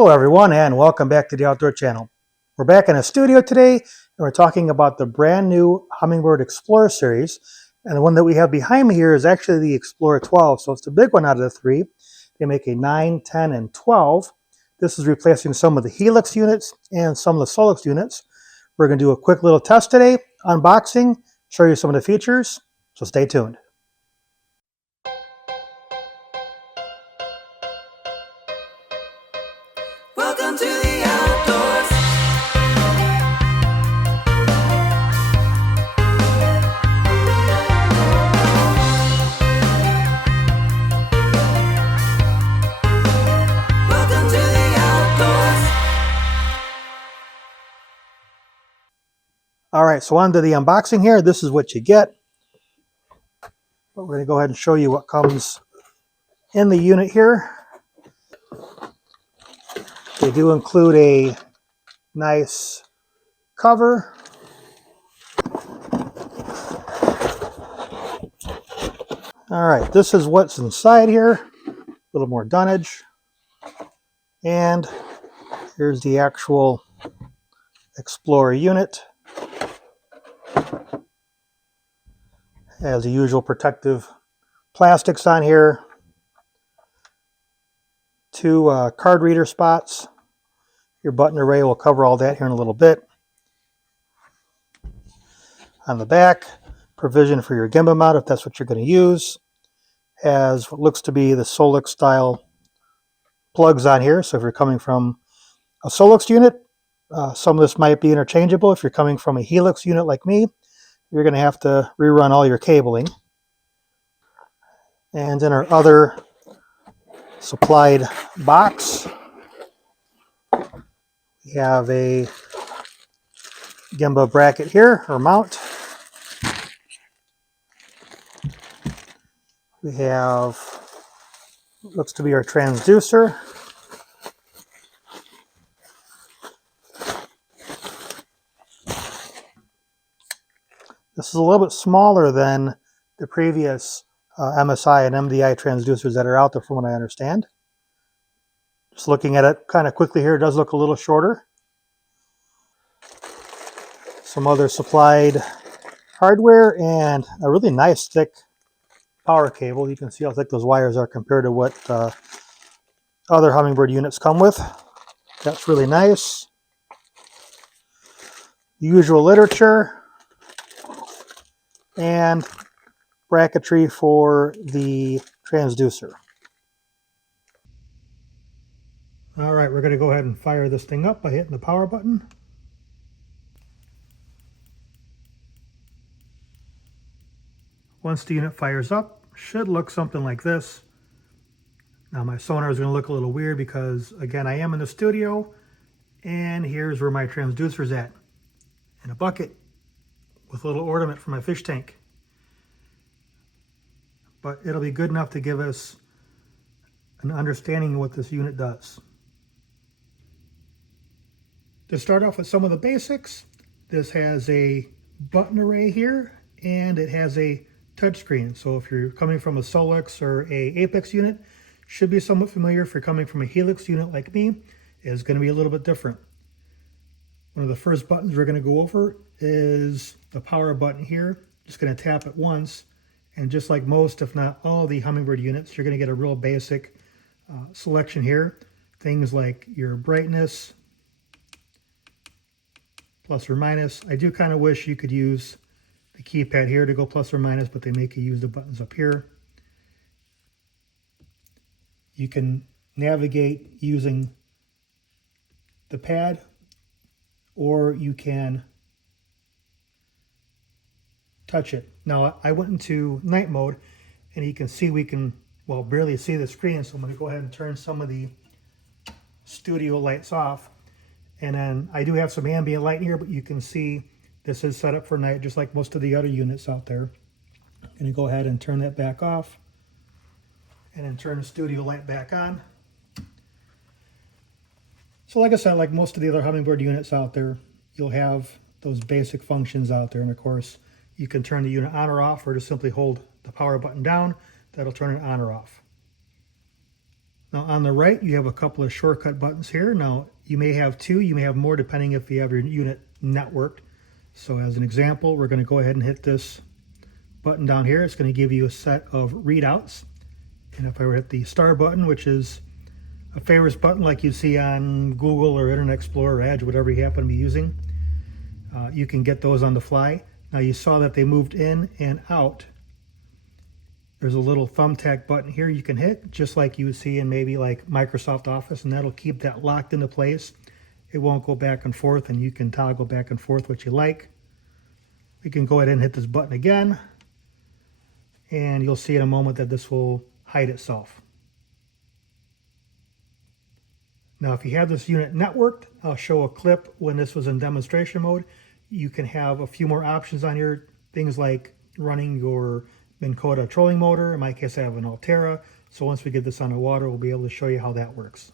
Hello everyone and welcome back to the Outdoor Channel. We're back in a studio today and we're talking about the brand new Humminbird Xplore series. And the one that we have behind me here is actually the Xplore 12. So it's the big one out of the three. They make a 9, 10, and 12. This is replacing some of the Helix units and some of the Solix units. We're going to do a quick little test today, unboxing, show you some of the features. So stay tuned. Welcome to the outdoors. Welcome to the outdoors. All right, so on to the unboxing here. This is what you get. But we're going to go ahead and show you what comes in the unit here. They do include a nice cover. All right, this is what's inside here. A little more dunnage. And here's the actual Xplore unit. Has the usual protective plastics on here. Two card reader spots. Your button array will cover all that here in a little bit. On the back, provision for your gimbal mount if that's what you're going to use. Has what looks to be the Solix style plugs on here. So if you're coming from a Solix unit, some of this might be interchangeable. If you're coming from a Helix unit like me, you're going to have to rerun all your cabling. And in our other supplied box, we have a gimbal bracket here, or mount. We have what looks to be our transducer. This is a little bit smaller than the previous MSI and MDI transducers that are out there from what I understand. Just looking at it kind of quickly here, it does look a little shorter. Some other supplied hardware and a really nice thick power cable. You can see how thick those wires are compared to what other Humminbird units come with. That's really nice. Usual literature and bracketry for the transducer. All right, we're going to go ahead and fire this thing up by hitting the power button. Once the unit fires up, should look something like this. Now my sonar is going to look a little weird because, again, I am in the studio, and here's where my transducer is at, in a bucket with a little ornament for my fish tank. But it'll be good enough to give us an understanding of what this unit does. To start off with some of the basics, this has a button array here, and it has a touchscreen. So if you're coming from a Solix or a Apex unit, should be somewhat familiar. If you're coming from a Helix unit like me, it's going to be a little bit different. One of the first buttons we're going to go over is the power button here. Just going to tap it once, and just like most, if not all, the Humminbird units, you're going to get a real basic selection here. Things like your brightness, plus or minus. I do kind of wish you could use the keypad here to go plus or minus, but they make you use the buttons up here. You can navigate using the pad, or you can touch it. Now I went into night mode, and you can see we can, well, barely see the screen, so I'm going to go ahead and turn some of the studio lights off. And then I do have some ambient light here, but you can see this is set up for night, just like most of the other units out there. I'm going to go ahead and turn that back off, and then turn the studio light back on. So like I said, like most of the other Humminbird units out there, you'll have those basic functions out there. And of course, you can turn the unit on or off, or just simply hold the power button down. That'll turn it on or off. Now on the right, you have a couple of shortcut buttons here. Now you may have two, you may have more depending if you have your unit networked. So as an example, we're going to go ahead and hit this button down here. It's going to give you a set of readouts. And if I were to hit the star button, which is a favorites button like you see on Google or Internet Explorer or Edge, whatever you happen to be using, you can get those on the fly. Now you saw that they moved in and out. There's a little thumbtack button here you can hit, just like you would see in maybe like Microsoft Office, and that'll keep that locked into place. It won't go back and forth, and you can toggle back and forth what you like. We can go ahead and hit this button again, and you'll see in a moment that this will hide itself. Now, if you have this unit networked, I'll show a clip when this was in demonstration mode. You can have a few more options on here, things like running your Minn Kota trolling motor. In my case, I have an Altera. So once we get this on the water, we'll be able to show you how that works.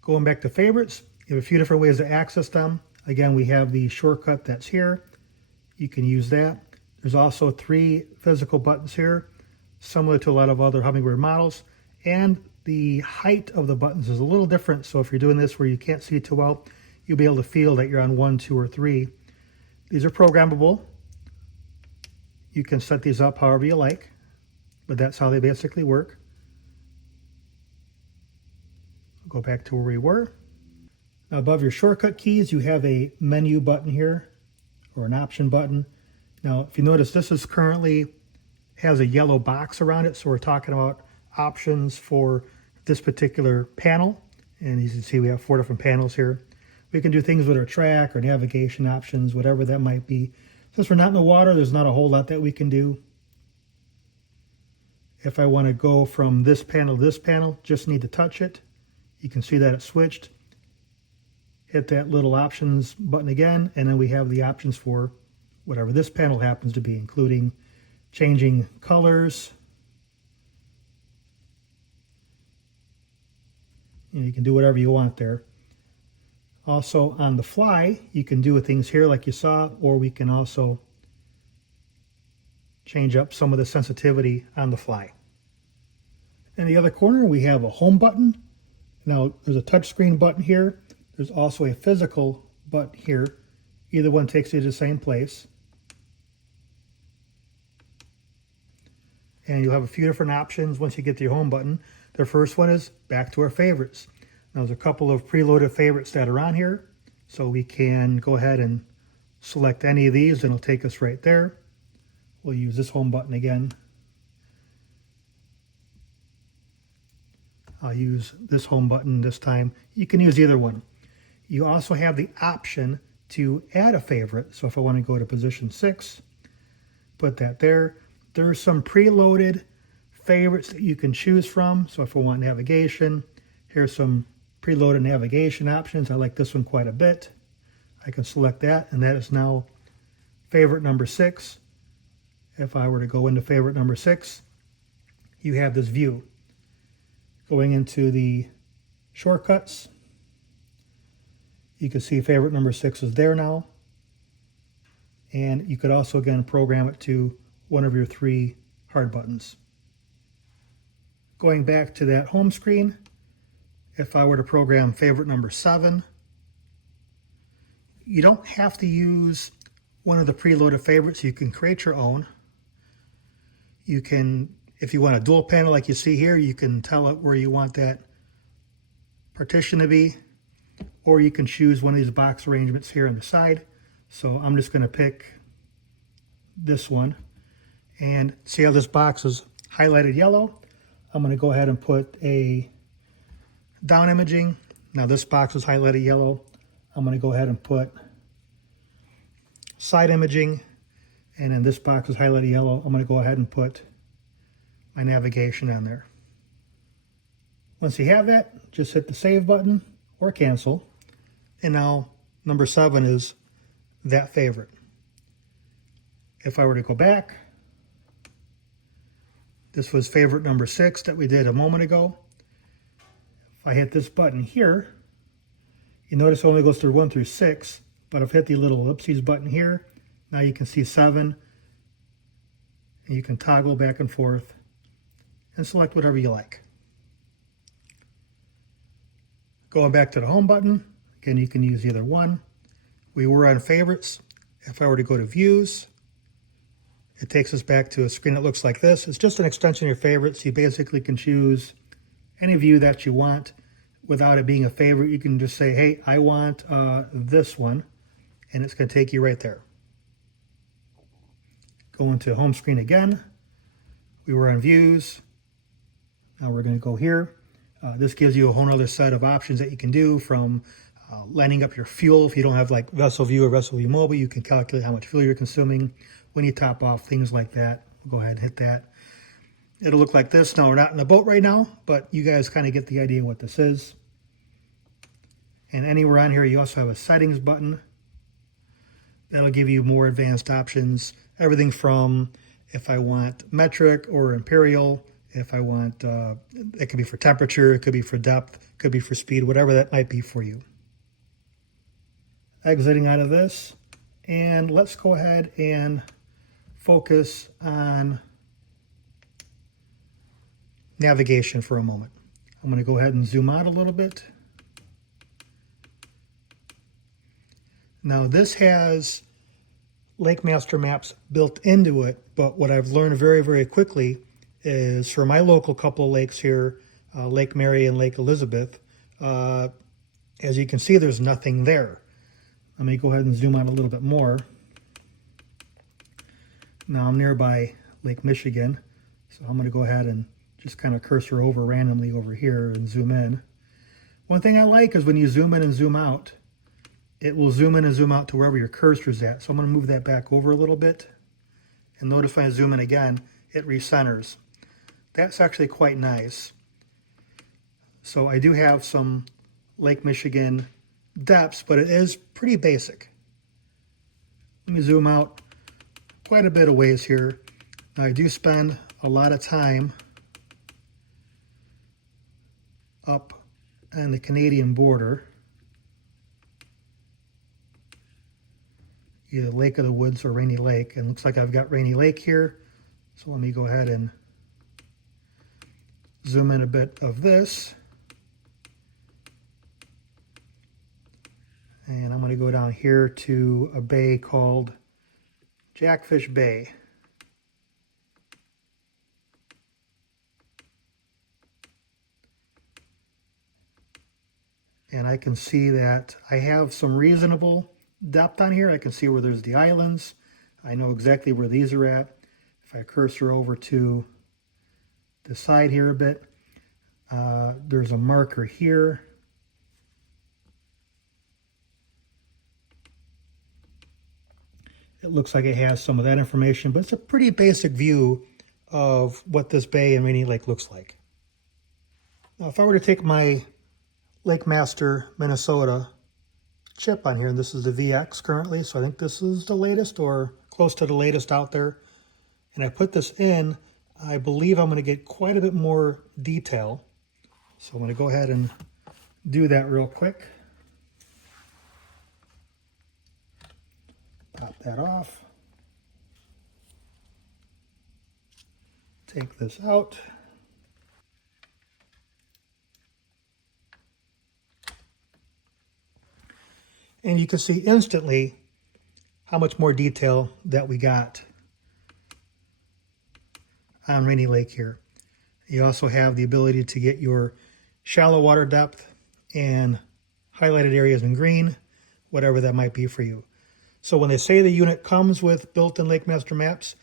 Going back to favorites, you have a few different ways to access them. Again, we have the shortcut that's here. You can use that. There's also 3 physical buttons here, similar to a lot of other Humminbird models. And the height of the buttons is a little different. So if you're doing this where you can't see too well, you'll be able to feel that you're on 1, 2, or 3. These are programmable. You can set these up however you like, but that's how they basically work. Go back to where we were. Now above your shortcut keys, you have a menu button here, or an option button. Now, if you notice, this is currently has a yellow box around it, so we're talking about options for this particular panel. And as you can see, we have 4 different panels here. We can do things with our track or navigation options, whatever that might be. Since we're not in the water, there's not a whole lot that we can do. If I want to go from this panel to this panel, just need to touch it. You can see that it switched. Hit that little options button again, and then we have the options for whatever this panel happens to be, including changing colors. And you can do whatever you want there. Also on the fly, you can do things here like you saw, or we can also change up some of the sensitivity on the fly. In the other corner, we have a home button. Now there's a touchscreen button here. There's also a physical button here. Either one takes you to the same place. And you'll have a few different options once you get to your home button. The first one is back to our favorites. Now there's a couple of preloaded favorites that are on here. So we can go ahead and select any of these and it'll take us right there. We'll use this home button again. I'll use this home button this time. You can use either one. You also have the option to add a favorite. So if I want to go to position 6, put that there. There's some preloaded favorites that you can choose from. So if I want navigation, here's some preloaded navigation options. I like this one quite a bit. I can select that, and that is now favorite number 6. If I were to go into favorite number 6, you have this view. Going into the shortcuts, you can see favorite number 6 is there now. And you could also, again, program it to one of your 3 hard buttons. Going back to that home screen, if I were to program favorite number 7, you don't have to use one of the preloaded favorites. You can create your own. You can, if you want a dual panel like you see here, you can tell it where you want that partition to be, or you can choose one of these box arrangements here on the side. So I'm just going to pick this one, and see how this box is highlighted yellow. I'm going to go ahead and put a down imaging. Now this box is highlighted yellow. I'm going to go ahead and put side imaging, and then this box is highlighted yellow. I'm going to go ahead and put my navigation on there. Once you have that, just hit the save button or cancel. And now number 7 is that favorite. If I were to go back, this was favorite number 6 that we did a moment ago. If I hit this button here, you notice it only goes through 1 through 6, but if I hit the little ellipses button here, now you can see 7, and you can toggle back and forth and select whatever you like. Going back to the home button, again, you can use either one. We were on favorites. If I were to go to views, it takes us back to a screen that looks like this. It's just an extension of your favorites. You basically can choose any view that you want without it being a favorite. You can just say, hey, I want this one, and it's going to take you right there. Going to home screen again. We were on views. Now we're going to go here. This gives you a whole other set of options that you can do, from lining up your fuel. If you don't have like Vessel View or Vessel View Mobile, you can calculate how much fuel you're consuming when you top off, things like that. We'll go ahead and hit that. It'll look like this. Now, we're not in the boat right now, but you guys kind of get the idea what this is. And anywhere on here, you also have a settings button. That'll give you more advanced options. Everything from if I want metric or imperial, if I want, it could be for temperature, it could be for depth, it could be for speed, whatever that might be for you. Exiting out of this, and let's go ahead and focus on navigation for a moment. I'm going to go ahead and zoom out a little bit. Now this has Lake Master Maps built into it, but what I've learned very, very quickly is for my local couple of lakes here, Lake Mary and Lake Elizabeth, as you can see, there's nothing there. Let me go ahead and zoom out a little bit more. Now I'm nearby Lake Michigan, so I'm going to go ahead and just kind of cursor over randomly over here and zoom in. One thing I like is when you zoom in and zoom out, it will zoom in and zoom out to wherever your cursor is at. So I'm going to move that back over a little bit. And notice when I zoom in again, it recenters. That's actually quite nice. So I do have some Lake Michigan depths, but it is pretty basic. Let me zoom out quite a bit of ways here. Now I do spend a lot of time up on the Canadian border, either Lake of the Woods or Rainy Lake, and it looks like I've got Rainy Lake here. So let me go ahead and zoom in a bit of this. And I'm going to go down here to a bay called Jackfish Bay. And I can see that I have some reasonable depth on here. I can see where there's the islands. I know exactly where these are at. If I cursor over to the side here a bit, there's a marker here. It looks like it has some of that information, but it's a pretty basic view of what this bay and Rainy Lake looks like. Now, if I were to take my Lake Master Minnesota chip on here, and this is the VX currently, so I think this is the latest or close to the latest out there, and I put this in, I believe I'm going to get quite a bit more detail. So I'm going to go ahead and do that real quick. Pop that off. Take this out. And you can see instantly how much more detail that we got on Rainy Lake here. You also have the ability to get your shallow water depth and highlighted areas in green, whatever that might be for you. So when they say the unit comes with built-in Lake Master Maps,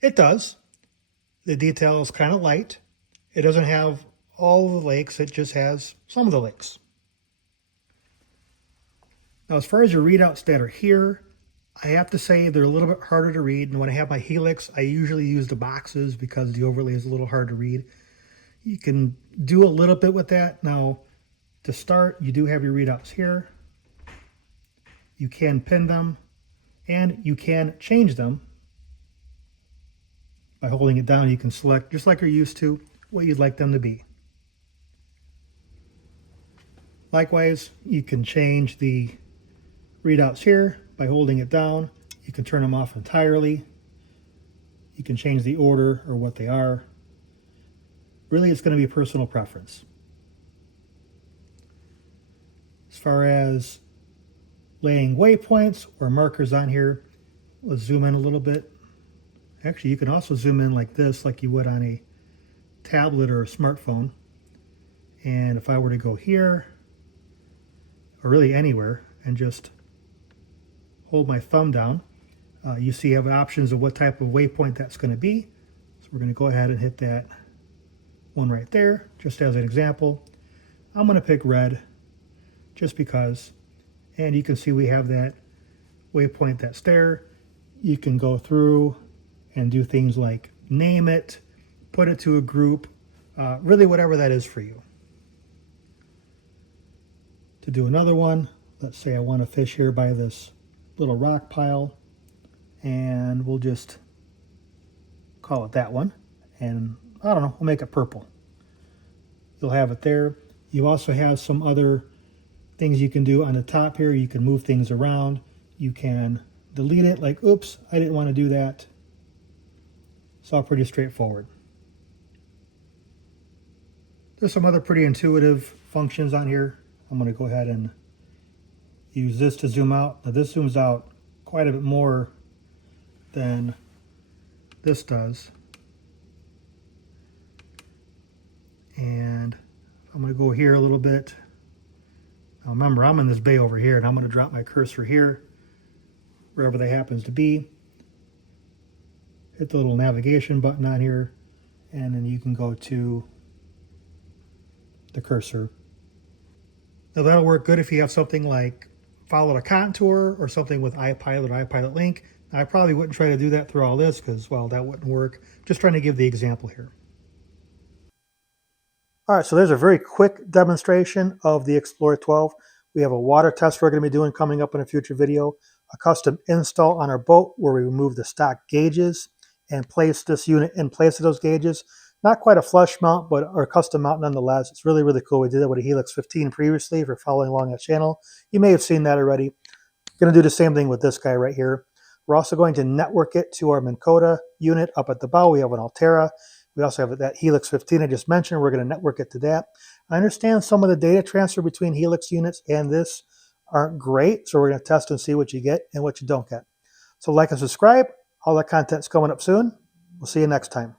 it does. The detail is kind of light. It doesn't have all the lakes, it just has some of the lakes. Now, as far as your readouts that are here, I have to say they're a little bit harder to read. And when I have my Helix, I usually use the boxes because the overlay is a little hard to read. You can do a little bit with that. Now, to start, you do have your readouts here. You can pin them, and you can change them. By holding it down, you can select, just like you're used to, what you'd like them to be. Likewise, you can change the readouts here by holding it down. You can turn them off entirely. You can change the order or what they are. Really, it's going to be personal preference. As far as laying waypoints or markers on here, let's zoom in a little bit. Actually, you can also zoom in like this, like you would on a tablet or a smartphone. And if I were to go here, or really anywhere, and just hold my thumb down, you see you have options of what type of waypoint that's going to be. So we're going to go ahead and hit that one right there, just as an example. I'm going to pick red, just because. And you can see we have that waypoint that's there. You can go through and do things like name it, put it to a group, really whatever that is for you. To do another one, let's say I want to fish here by this little rock pile, and we'll just call it that one. And I don't know, we'll make it purple. You'll have it there. You also have some other things you can do on the top here. You can move things around. You can delete it, like, oops, I didn't want to do that. It's all pretty straightforward. There's some other pretty intuitive functions on here. I'm going to go ahead and use this to zoom out. Now this zooms out quite a bit more than this does. And I'm going to go here a little bit. Now remember, I'm in this bay over here, and I'm going to drop my cursor here, wherever that happens to be. Hit the little navigation button on here, and then you can go to the cursor. Now that'll work good if you have something like follow a contour or something with iPilot or iPilot Link. Now, I probably wouldn't try to do that through all this because, well, that wouldn't work. Just trying to give the example here. All right, so there's a very quick demonstration of the Xplore 12. We have a water test we're going to be doing coming up in a future video, a custom install on our boat where we remove the stock gauges and place this unit in place of those gauges. Not quite a flush mount, but a custom mount nonetheless. It's really, really cool. We did that with a Helix 15 previously. If you're following along that channel, you may have seen that already. Going to do the same thing with this guy right here. We're also going to network it to our Minn Kota unit up at the bow. We have an Altera. We also have that Helix 15 I just mentioned. We're going to network it to that. I understand some of the data transfer between Helix units and this aren't great, so we're going to test and see what you get and what you don't get. So like and subscribe. All that content's coming up soon. We'll see you next time.